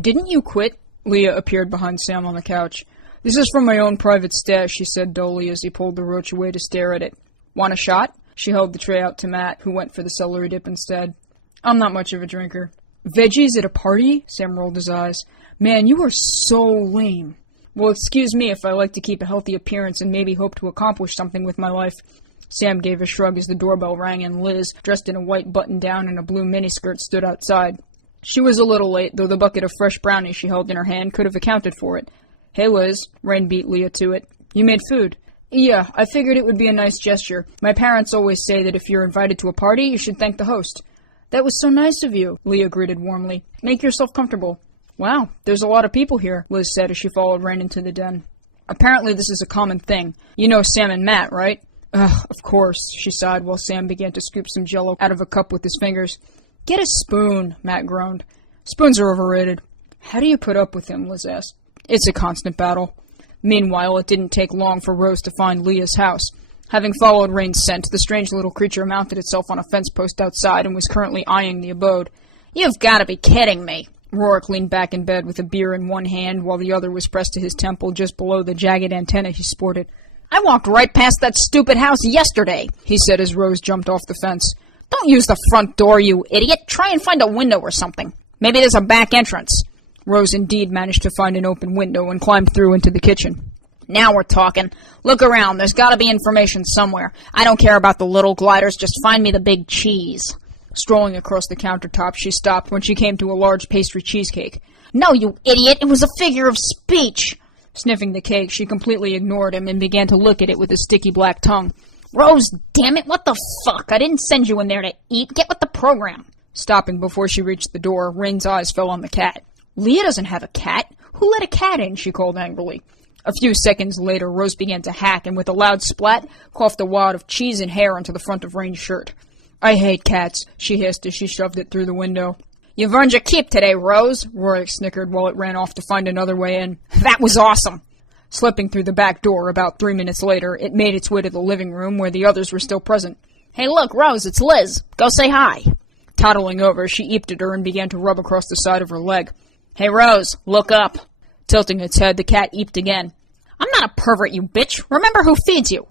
Didn't you quit? Leah appeared behind Sam on the couch. This is from my own private stash, she said dully as he pulled the roach away to stare at it. Want a shot? She held the tray out to Matt, who went for the celery dip instead. I'm not much of a drinker. Veggies at a party? Sam rolled his eyes. Man, you are so lame. Well, excuse me if I like to keep a healthy appearance and maybe hope to accomplish something with my life. Sam gave a shrug as the doorbell rang and Liz, dressed in a white button-down and a blue miniskirt, stood outside. She was a little late, though the bucket of fresh brownies she held in her hand could have accounted for it. Hey, Liz. Rain beat Leah to it. You made food. Yeah, I figured it would be a nice gesture. My parents always say that if you're invited to a party, you should thank the host. That was so nice of you, Leah greeted warmly. Make yourself comfortable. Wow, there's a lot of people here, Liz said as she followed Rain into the den. Apparently this is a common thing. You know Sam and Matt, right? Ugh, of course, she sighed while Sam began to scoop some Jell-O out of a cup with his fingers. Get a spoon, Matt groaned. Spoons are overrated. How do you put up with him, Liz asked. It's a constant battle. Meanwhile, it didn't take long for Rose to find Leah's house. Having followed Rain's scent, the strange little creature mounted itself on a fence post outside and was currently eyeing the abode. You've got to be kidding me. Rourke leaned back in bed with a beer in one hand while the other was pressed to his temple just below the jagged antenna he sported. I walked right past that stupid house yesterday, he said as Rose jumped off the fence. Don't use the front door, you idiot. Try and find a window or something. Maybe there's a back entrance. Rose indeed managed to find an open window and climbed through into the kitchen. Now we're talking. Look around. There's got to be information somewhere. I don't care about the little gliders. Just find me the big cheese. Strolling across the countertop, she stopped when she came to a large pastry cheesecake. No, you idiot. It was a figure of speech. Sniffing the cake, she completely ignored him and began to look at it with a sticky black tongue. Rose, damn it, what the fuck? I didn't send you in there to eat. Get with the program. Stopping before she reached the door, Rain's eyes fell on the cat. Leah doesn't have a cat. Who let a cat in? She called angrily. A few seconds later, Rose began to hack and with a loud splat, coughed a wad of cheese and hair onto the front of Rain's shirt. I hate cats, she hissed as she shoved it through the window. You've earned your keep today, Rose, Rorik snickered while it ran off to find another way in. That was awesome. Slipping through the back door about 3 minutes later, it made its way to the living room where the others were still present. Hey, look, Rose, it's Liz. Go say hi. Toddling over, she eeped at her and began to rub across the side of her leg. Hey, Rose, look up. Tilting its head, the cat eeped again. I'm not a pervert, you bitch. Remember who feeds you.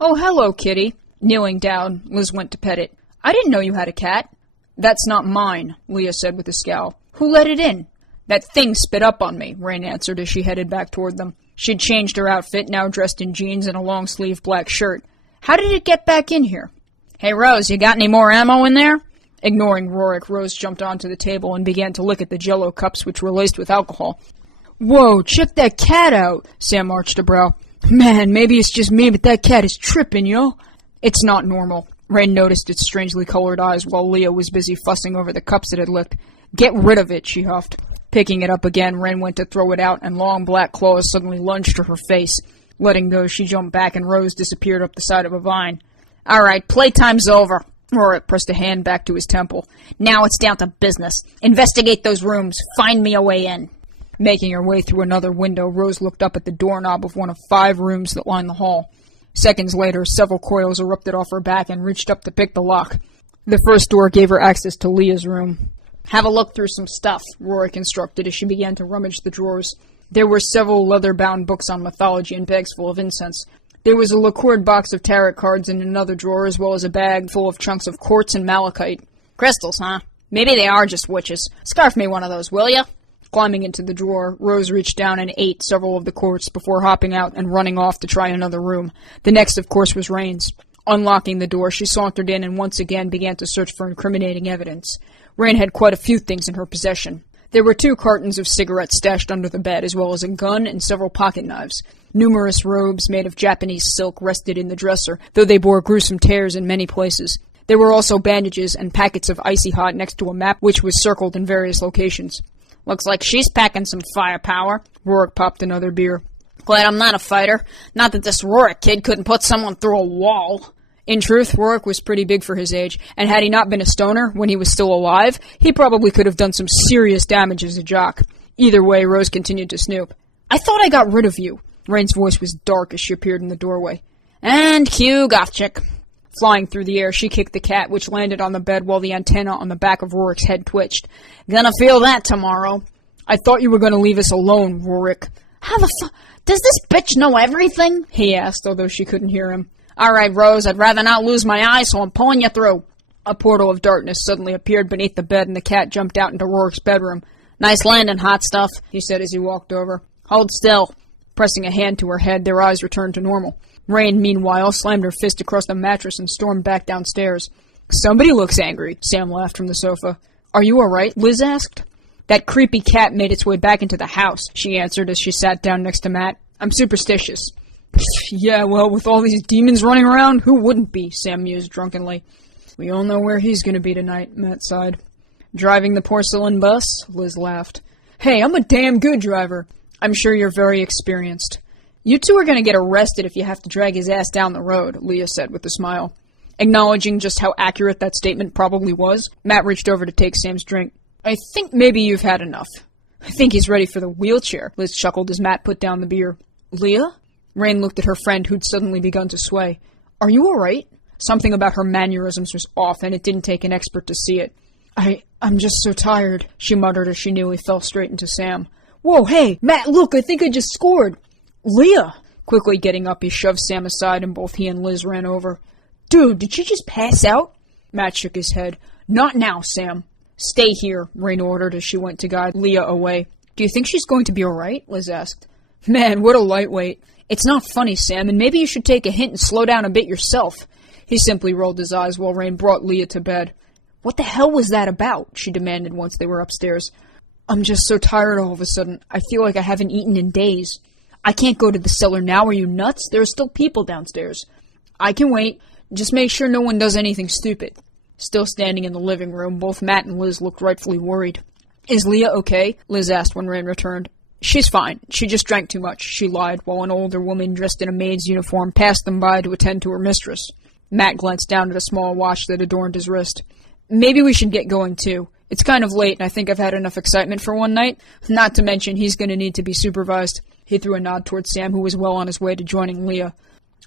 Oh, hello, kitty. Kneeling down, Liz went to pet it. I didn't know you had a cat. That's not mine, Leah said with a scowl. Who let it in? That thing spit up on me, Rain answered as she headed back toward them. She'd changed her outfit, now dressed in jeans and a long-sleeved black shirt. How did it get back in here? Hey, Rose, you got any more ammo in there? Ignoring Rorik, Rose jumped onto the table and began to lick at the Jell-O cups which were laced with alcohol. Whoa, check that cat out, Sam arched a brow. Man, maybe it's just me, but that cat is tripping, yo. It's not normal. Rain noticed its strangely colored eyes while Leah was busy fussing over the cups it had licked. Get rid of it, she huffed. Picking it up again, Rain went to throw it out, and long black claws suddenly lunged to her face. Letting go, she jumped back, and Rose disappeared up the side of a vine. All right, playtime's over. Rorik pressed a hand back to his temple. Now it's down to business. Investigate those rooms. Find me a way in. Making her way through another window, Rose looked up at the doorknob of one of 5 rooms that lined the hall. Seconds later, several coils erupted off her back and reached up to pick the lock. The first door gave her access to Leah's room. Have a look through some stuff, Rorik instructed as she began to rummage the drawers. There were several leather-bound books on mythology and bags full of incense. There was a lacquered box of tarot cards in another drawer, as well as a bag full of chunks of quartz and malachite. Crystals, huh? Maybe they are just witches. Scarf me one of those, will ya? Climbing into the drawer, Rose reached down and ate several of the quartz before hopping out and running off to try another room. The next, of course, was Rain's. Unlocking the door, she sauntered in and once again began to search for incriminating evidence. Rain had quite a few things in her possession. There were 2 cartons of cigarettes stashed under the bed, as well as a gun and several pocket knives. Numerous robes made of Japanese silk rested in the dresser, though they bore gruesome tears in many places. There were also bandages and packets of icy hot next to a map which was circled in various locations. Looks like she's packing some firepower. Rorik popped another beer. Glad I'm not a fighter. Not that this Rorik kid couldn't put someone through a wall. In truth, Rorik was pretty big for his age, and had he not been a stoner when he was still alive, he probably could have done some serious damage as a jock. Either way, Rose continued to snoop. I thought I got rid of you. Rain's voice was dark as she appeared in the doorway. And cue Gothchick. Flying through the air, she kicked the cat, which landed on the bed while the antenna on the back of Rorik's head twitched. Gonna feel that tomorrow. I thought you were going to leave us alone, Rorik. How the does this bitch know everything? He asked, although she couldn't hear him. All right, Rose, I'd rather not lose my eye, so I'm pulling you through. A portal of darkness suddenly appeared beneath the bed, and the cat jumped out into Rorik's bedroom. Nice landing, hot stuff, he said as he walked over. Hold still. Pressing a hand to her head, their eyes returned to normal. Rain, meanwhile, slammed her fist across the mattress and stormed back downstairs. Somebody looks angry, Sam laughed from the sofa. Are you all right? Liz asked. That creepy cat made its way back into the house, she answered as she sat down next to Matt. I'm superstitious. Yeah, well, with all these demons running around, who wouldn't be? Sam mused drunkenly. We all know where he's going to be tonight, Matt sighed. Driving the porcelain bus? Liz laughed. Hey, I'm a damn good driver. I'm sure you're very experienced. You two are going to get arrested if you have to drag his ass down the road, Leah said with a smile. Acknowledging just how accurate that statement probably was, Matt reached over to take Sam's drink. I think maybe you've had enough. I think he's ready for the wheelchair, Liz chuckled as Matt put down the beer. Leah? Rain looked at her friend, who'd suddenly begun to sway. Are you all right? Something about her mannerisms was off, and it didn't take an expert to see it. I'm just so tired, she muttered as she nearly fell straight into Sam. Whoa, hey, Matt, look, I think I just scored. Leah! Quickly getting up, he shoved Sam aside, and both he and Liz ran over. Dude, did she just pass out? Matt shook his head. Not now, Sam. Stay here, Rain ordered as she went to guide Leah away. Do you think she's going to be all right? Liz asked. Man, what a lightweight. It's not funny, Sam, and maybe you should take a hint and slow down a bit yourself. He simply rolled his eyes while Rain brought Leah to bed. What the hell was that about? She demanded once they were upstairs. I'm just so tired all of a sudden. I feel like I haven't eaten in days. I can't go to the cellar now. Are you nuts? There are still people downstairs. I can wait. Just make sure no one does anything stupid. Still standing in the living room, both Matt and Liz looked rightfully worried. Is Leah okay? Liz asked when Rain returned. She's fine. She just drank too much, she lied, while an older woman dressed in a maid's uniform passed them by to attend to her mistress. Matt glanced down at a small watch that adorned his wrist. Maybe we should get going, too. It's kind of late, and I think I've had enough excitement for one night. Not to mention, he's going to need to be supervised. He threw a nod toward Sam, who was well on his way to joining Leah.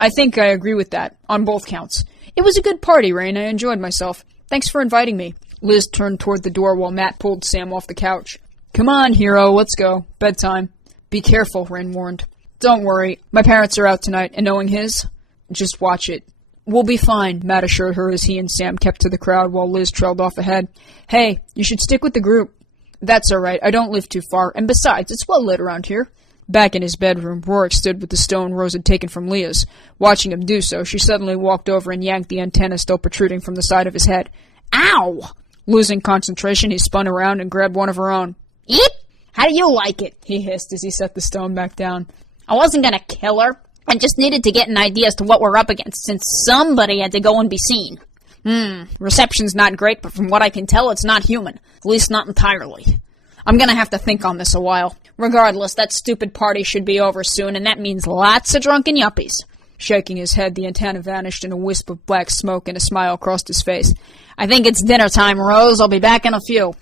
I think I agree with that, on both counts. It was a good party, Rain. I enjoyed myself. Thanks for inviting me. Liz turned toward the door while Matt pulled Sam off the couch. Come on, hero, let's go. Bedtime. Be careful, Rain warned. Don't worry. My parents are out tonight, and knowing his, just watch it. We'll be fine, Matt assured her as he and Sam kept to the crowd while Liz trailed off ahead. Hey, you should stick with the group. That's all right. I don't live too far, and besides, it's well lit around here. Back in his bedroom, Rorik stood with the stone Rose had taken from Leah's. Watching him do so, she suddenly walked over and yanked the antenna still protruding from the side of his head. Ow! Losing concentration, he spun around and grabbed one of her own. Eep! How do you like it? He hissed as he set the stone back down. I wasn't gonna kill her. I just needed to get an idea as to what we're up against, since somebody had to go and be seen. Reception's not great, but from what I can tell, it's not human. At least not entirely. I'm gonna have to think on this a while. Regardless, that stupid party should be over soon, and that means lots of drunken yuppies. Shaking his head, the antenna vanished in a wisp of black smoke, and a smile crossed his face. I think it's dinner time, Rose. I'll be back in a few.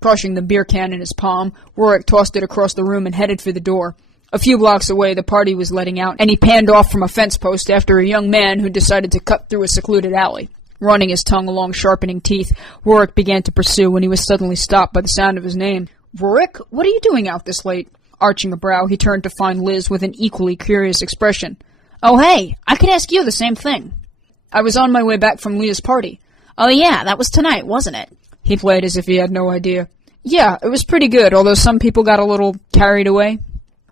Crushing the beer can in his palm, Rorik tossed it across the room and headed for the door. A few blocks away, the party was letting out, and he panned off from a fence post after a young man who decided to cut through a secluded alley. Running his tongue along sharpening teeth, Rorik began to pursue when he was suddenly stopped by the sound of his name. Rorik, what are you doing out this late? Arching a brow, he turned to find Liz with an equally curious expression. Oh, hey, I could ask you the same thing. I was on my way back from Leah's party. Oh, yeah, that was tonight, wasn't it? He played as if he had no idea. Yeah, it was pretty good, although some people got a little carried away.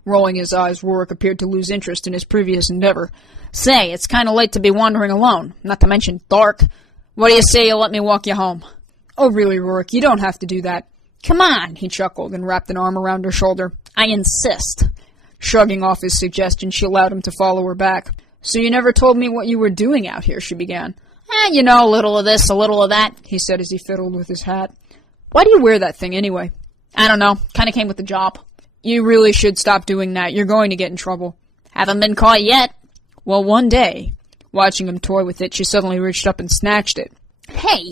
Rolling his eyes, Rorik appeared to lose interest in his previous endeavor. Say, it's kind of late to be wandering alone, not to mention dark. What do you say you let me walk you home? Oh, really, Rorik, you don't have to do that. Come on, he chuckled and wrapped an arm around her shoulder. I insist. Shrugging off his suggestion, she allowed him to follow her back. So you never told me what you were doing out here, she began. You know, a little of this, a little of that, he said as he fiddled with his hat. Why do you wear that thing anyway? I don't know, kind of came with the job. You really should stop doing that. You're going to get in trouble. Haven't been caught yet. Well, one day, watching him toy with it, she suddenly reached up and snatched it. Hey!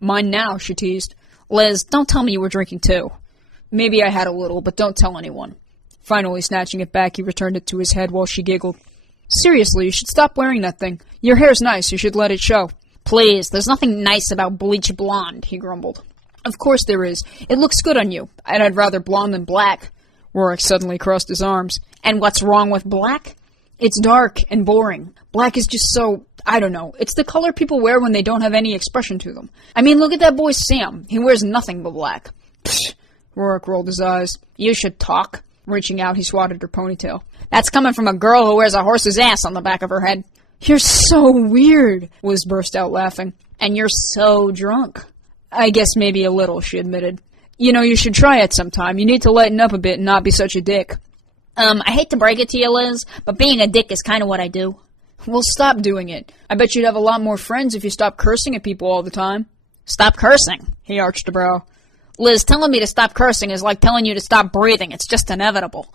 Mine now, she teased. Liz, don't tell me you were drinking too. Maybe I had a little, but don't tell anyone. Finally snatching it back, he returned it to his head while she giggled. Seriously, you should stop wearing that thing. Your hair's nice, you should let it show. Please, there's nothing nice about bleach blonde, he grumbled. Of course there is. It looks good on you, and I'd rather blonde than black. Rourke suddenly crossed his arms. And what's wrong with black? It's dark and boring. Black is just so, I don't know. It's the color people wear when they don't have any expression to them. I mean, look at that boy Sam. He wears nothing but black. Pfft. Rourke rolled his eyes. You should talk. Reaching out, he swatted her ponytail. That's coming from a girl who wears a horse's ass on the back of her head. You're so weird, Liz burst out laughing. And you're so drunk. I guess maybe a little, she admitted. You know, you should try it sometime. You need to lighten up a bit and not be such a dick. I hate to break it to you, Liz, but being a dick is kind of what I do. Well, stop doing it. I bet you'd have a lot more friends if you stopped cursing at people all the time. Stop cursing? He arched a brow. Liz, telling me to stop cursing is like telling you to stop breathing. It's just inevitable.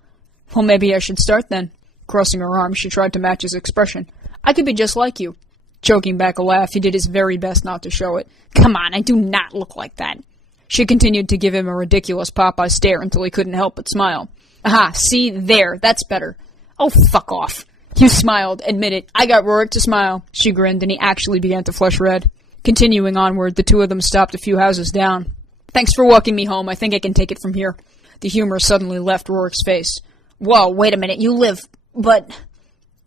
Well, maybe I should start then. Crossing her arms, she tried to match his expression. I could be just like you. Choking back a laugh, he did his very best not to show it. Come on, I do not look like that. She continued to give him a ridiculous Popeye stare until he couldn't help but smile. Aha, see, there, that's better. Oh, fuck off. You smiled, admit it. I got Rourke to smile. She grinned, and he actually began to flush red. Continuing onward, the two of them stopped a few houses down. Thanks for walking me home. I think I can take it from here. The humor suddenly left Rourke's face. Whoa, wait a minute, you live... but...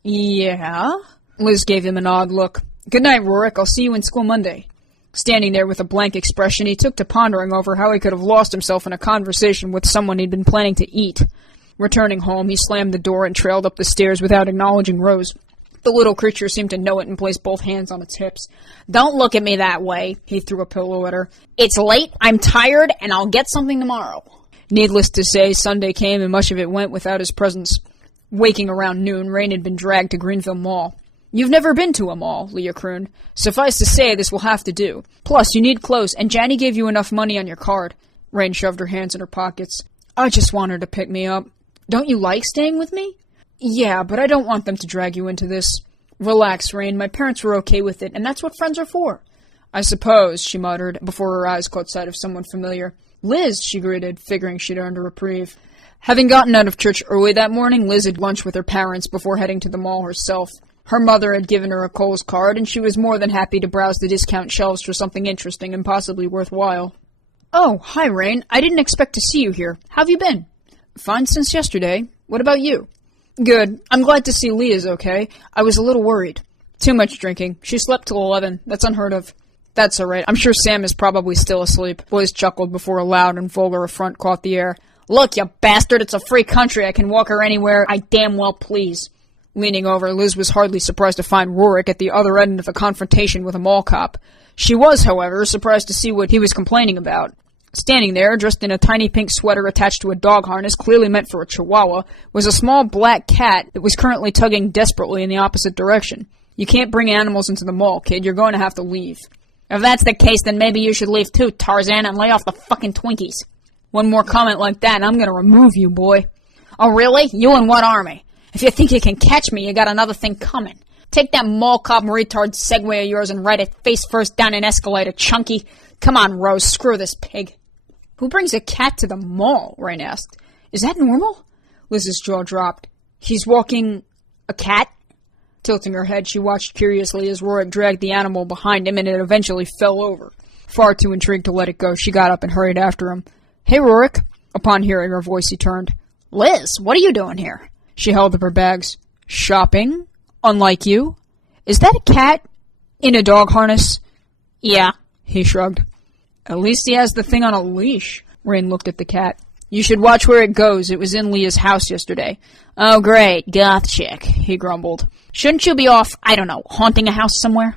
Yeah? Liz gave him an odd look. Good night, Rourke. I'll see you in school Monday. Standing there with a blank expression, he took to pondering over how he could have lost himself in a conversation with someone he'd been planning to eat. Returning home, he slammed the door and trailed up the stairs without acknowledging Rose. The little creature seemed to know it and placed both hands on its hips. Don't look at me that way, he threw a pillow at her. It's late, I'm tired, and I'll get something tomorrow. Needless to say, Sunday came and much of it went without his presence. Waking around noon, Rain had been dragged to Greenville Mall. You've never been to a mall, Leah crooned. Suffice to say, this will have to do. Plus, you need clothes, and Janny gave you enough money on your card. Rain shoved her hands in her pockets. I just want her to pick me up. Don't you like staying with me? Yeah, but I don't want them to drag you into this. Relax, Rain. My parents were okay with it, and that's what friends are for. I suppose, she muttered, before her eyes caught sight of someone familiar. Liz, she gritted, figuring she'd earned a reprieve. Having gotten out of church early that morning, Liz had lunch with her parents before heading to the mall herself. Her mother had given her a Kohl's card, and she was more than happy to browse the discount shelves for something interesting and possibly worthwhile. Oh, hi, Rain. I didn't expect to see you here. How've you been? Fine since yesterday. What about you? Good. I'm glad to see Leah's okay. I was a little worried. Too much drinking. She slept till 11. That's unheard of. That's all right. I'm sure Sam is probably still asleep. Liz chuckled before a loud and vulgar affront caught the air. Look, you bastard, it's a free country. I can walk her anywhere I damn well please. Leaning over, Liz was hardly surprised to find Rourke at the other end of a confrontation with a mall cop. She was, however, surprised to see what he was complaining about. Standing there, dressed in a tiny pink sweater attached to a dog harness clearly meant for a chihuahua, was a small black cat that was currently tugging desperately in the opposite direction. You can't bring animals into the mall, kid. You're going to have to leave. If that's the case, then maybe you should leave too, Tarzan, and lay off the fucking Twinkies. One more comment like that, and I'm gonna remove you, boy. Oh, really? You and what army? If you think you can catch me, you got another thing coming. Take that mall cop retard Segway of yours and ride it face first down an escalator, chunky. Come on, Rose, screw this pig. Who brings a cat to the mall? Rain asked. Is that normal? Liz's jaw dropped. He's walking a cat? Tilting her head, she watched curiously as Rourke dragged the animal behind him and it eventually fell over. Far too intrigued to let it go, she got up and hurried after him. Hey, Rourke. Upon hearing her voice, he turned. Liz, what are you doing here? She held up her bags. Shopping? Unlike you? Is that a cat? In a dog harness? Yeah. He shrugged. At least he has the thing on a leash. Rain looked at the cat. You should watch where it goes. It was in Leah's house yesterday. Oh, great. Goth chick, he grumbled. Shouldn't you be off, I don't know, haunting a house somewhere?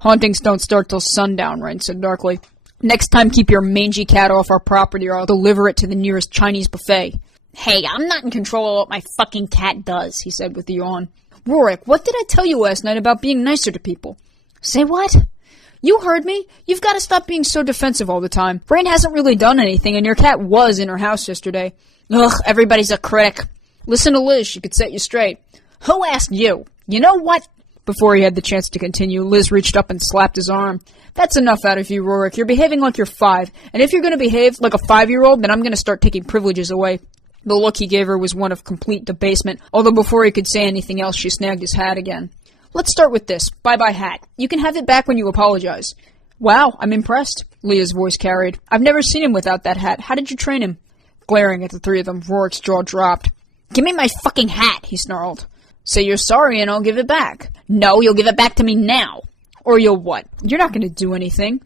Hauntings don't start till sundown, Rain said darkly. Next time, keep your mangy cat off our property or I'll deliver it to the nearest Chinese buffet. Hey, I'm not in control of what my fucking cat does, he said with a yawn. Rourke, what did I tell you last night about being nicer to people? Say what? You heard me. You've got to stop being so defensive all the time. Rain hasn't really done anything, and your cat was in her house yesterday. Ugh, everybody's a critic. Listen to Liz. She could set you straight. Who asked you? You know what? Before he had the chance to continue, Liz reached up and slapped his arm. That's enough out of you, Rourke. You're behaving like you're 5, and if you're going to behave like a 5-year-old, then I'm going to start taking privileges away. The look he gave her was one of complete debasement, although before he could say anything else, she snagged his hat again. Let's start with this. Bye-bye hat. You can have it back when you apologize. Wow, I'm impressed, Leah's voice carried. I've never seen him without that hat. How did you train him? Glaring at the three of them, Rorke's jaw dropped. Give me my fucking hat, he snarled. Say you're sorry and I'll give it back. No, you'll give it back to me now. Or you'll what? You're not going to do anything.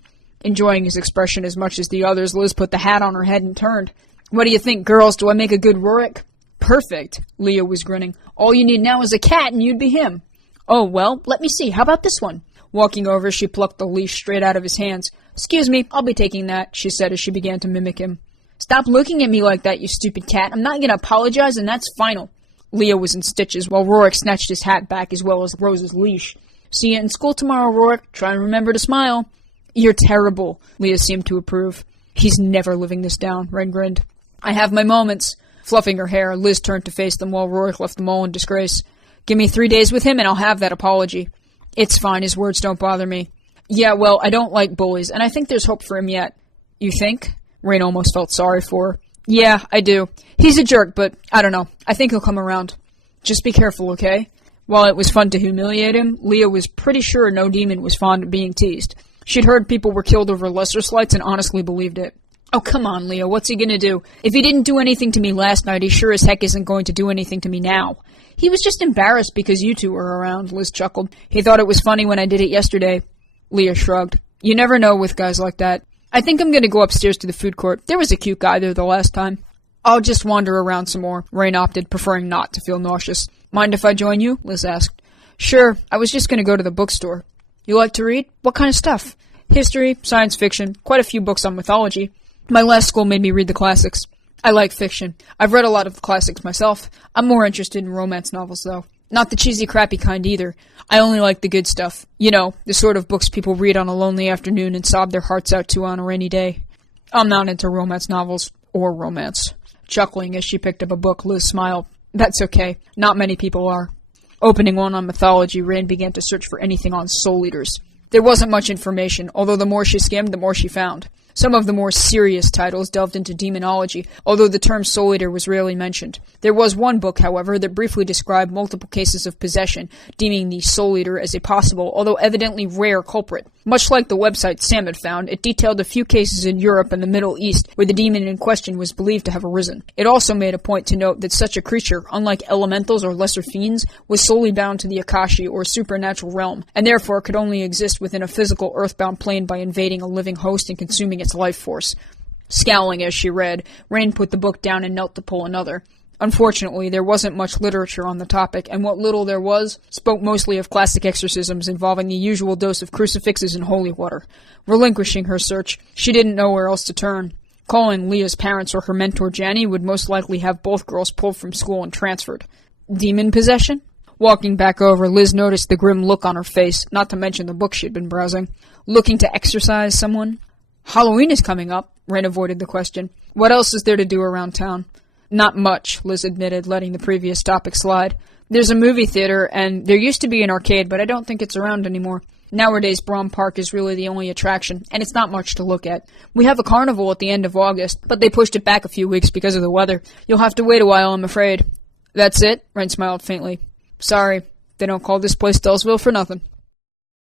Enjoying his expression as much as the others, Liz put the hat on her head and turned. What do you think, girls? Do I make a good Rorik? Perfect, Leah was grinning. All you need now is a cat and you'd be him. Oh, well, let me see. How about this one? Walking over, she plucked the leash straight out of his hands. Excuse me, I'll be taking that, she said as she began to mimic him. Stop looking at me like that, you stupid cat. I'm not going to apologize, and that's final. Leah was in stitches while Rorik snatched his hat back as well as Rose's leash. See you in school tomorrow, Rorik. Try and remember to smile. You're terrible, Leah seemed to approve. He's never living this down, Ren grinned. I have my moments. Fluffing her hair, Liz turned to face them while Rorik left them all in disgrace. Give me 3 days with him and I'll have that apology. It's fine, his words don't bother me. Yeah, well, I don't like bullies, and I think there's hope for him yet. You think? Rain almost felt sorry for her. Yeah, I do. He's a jerk, but I don't know. I think he'll come around. Just be careful, okay? While it was fun to humiliate him, Leah was pretty sure no demon was fond of being teased. She'd heard people were killed over lesser slights and honestly believed it. Oh, come on, Leah, what's he gonna do? If he didn't do anything to me last night, he sure as heck isn't going to do anything to me now. He was just embarrassed because you two were around, Liz chuckled. He thought it was funny when I did it yesterday. Leah shrugged. You never know with guys like that. I think I'm gonna go upstairs to the food court. There was a cute guy there the last time. I'll just wander around some more, Rain opted, preferring not to feel nauseous. Mind if I join you? Liz asked. Sure, I was just gonna go to the bookstore. You like to read? What kind of stuff? History, science fiction, quite a few books on mythology. My last school made me read the classics. I like fiction. I've read a lot of the classics myself. I'm more interested in romance novels, though. Not the cheesy, crappy kind either. I only like the good stuff. You know, the sort of books people read on a lonely afternoon and sob their hearts out to on a rainy day. I'm not into romance novels, or romance. Chuckling as she picked up a book, Liz smiled. That's okay. Not many people are. Opening one on mythology, Rain began to search for anything on soul eaters. There wasn't much information, although the more she skimmed, the more she found. Some of the more serious titles delved into demonology, although the term Soul Eater was rarely mentioned. There was one book, however, that briefly described multiple cases of possession, deeming the Soul Eater as a possible, although evidently rare culprit. Much like the website Sam had found, it detailed a few cases in Europe and the Middle East where the demon in question was believed to have arisen. It also made a point to note that such a creature, unlike elementals or lesser fiends, was solely bound to the Akashi or supernatural realm, and therefore could only exist within a physical earthbound plane by invading a living host and consuming its life force. Scowling as she read, Rain put the book down and knelt to pull another. Unfortunately, there wasn't much literature on the topic, and what little there was spoke mostly of classic exorcisms involving the usual dose of crucifixes and holy water. Relinquishing her search, she didn't know where else to turn. Calling Leah's parents or her mentor Janny would most likely have both girls pulled from school and transferred. Demon possession? Walking back over, Liz noticed the grim look on her face, not to mention the book she'd been browsing. Looking to exorcise someone? Halloween is coming up, Rain avoided the question. What else is there to do around town? Not much, Liz admitted, letting the previous topic slide. There's a movie theater, and there used to be an arcade, but I don't think it's around anymore. Nowadays, Brom Park is really the only attraction, and it's not much to look at. We have a carnival at the end of August, but they pushed it back a few weeks because of the weather. You'll have to wait a while, I'm afraid. That's it? Rain smiled faintly. Sorry, they don't call this place Dullsville for nothing.